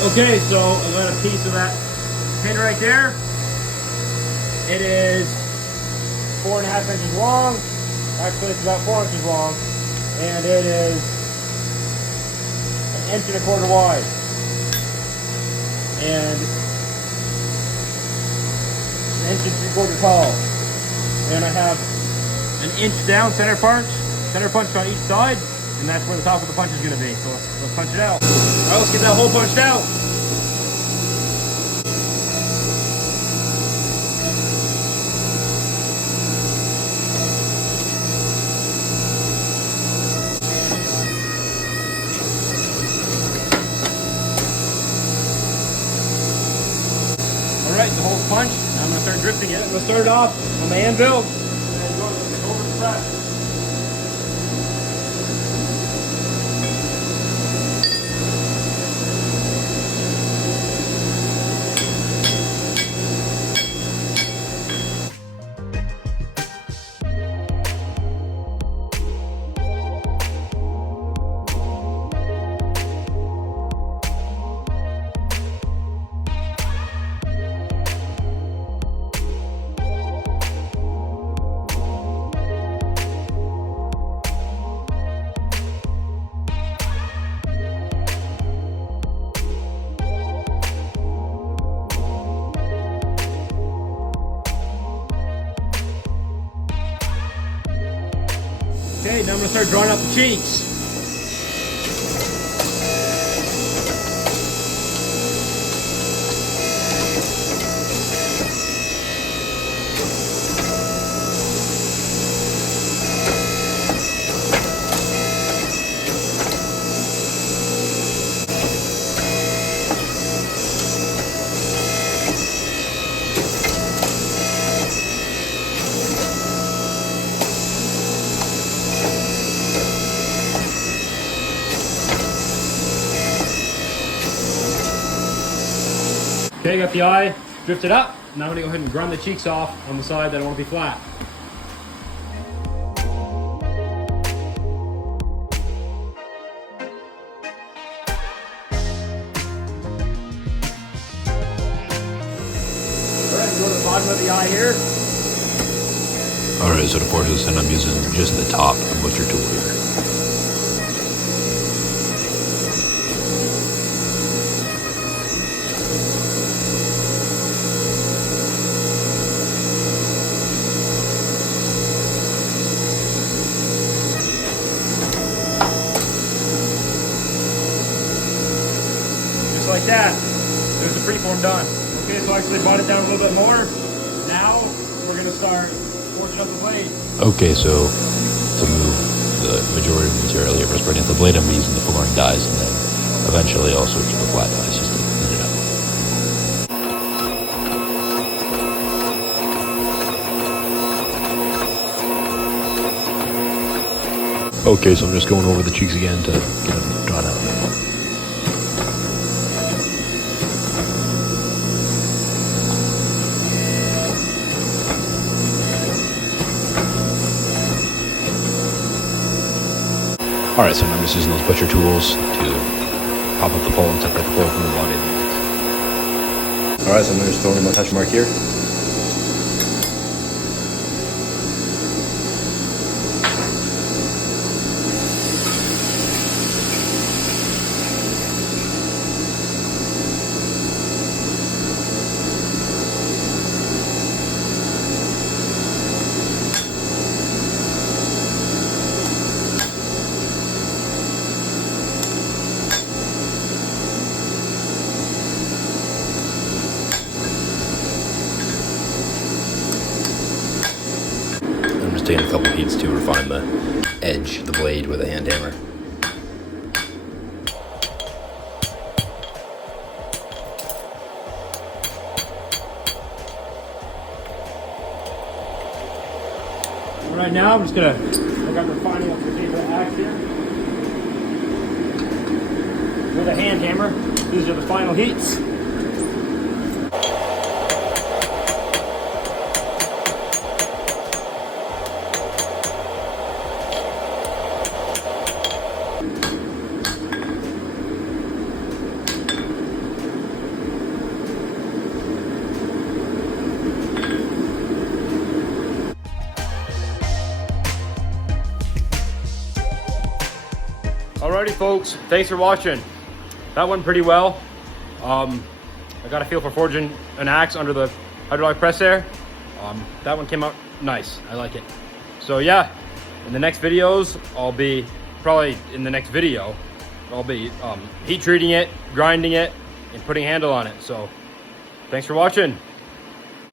Okay, so I got a piece of that pin right there. It is 4.5 inches long. Actually, it's about 4 inches long, and it is 1.25 inches wide, and 1.75 inches tall. And I have an inch down center punch on each side, and that's where the top of the punch is going to be. So let's punch it out. All right, let's get that hole punched out. All right, the hole's punched. Now I'm going to start drifting it. I'm going to start it off on the anvil and then go over the press. Okay, now I'm going to start drawing out the cheeks. Okay, got the eye drifted up. Now I'm going to go ahead and grind the cheeks off on the side that I want to be flat. Alright, go to the bottom of the eye here. Alright, so to force this in, I'm using just the top butcher tool here. Like that. There's the preform done. Okay, so I actually brought it down a little bit more. Now we're going to start forging up the blade. Okay, so to move the majority of the material here, first burning up the blade, I'm using the flooring dies, and then eventually I'll switch to the flat dies just to clean it up. Okay, so I'm just going over the cheeks again to get them drawn out. Alright, so now I'm just using those butcher tools to pop up the pole and separate the pole from the body. Alright, so I'm just throwing my touch mark here. Taking a couple heats to refine the edge of the blade with a hand hammer. Right now I'm just going to work on refining up the tip of the axe here. With a hand hammer. These are the final heats. Alrighty folks, thanks for watching. That went pretty well. I got a feel for forging an axe under the hydraulic press there. That one came out nice, I like it. So yeah, in the next videos, I'll be heat treating it, grinding it, and putting a handle on it. So thanks for watching.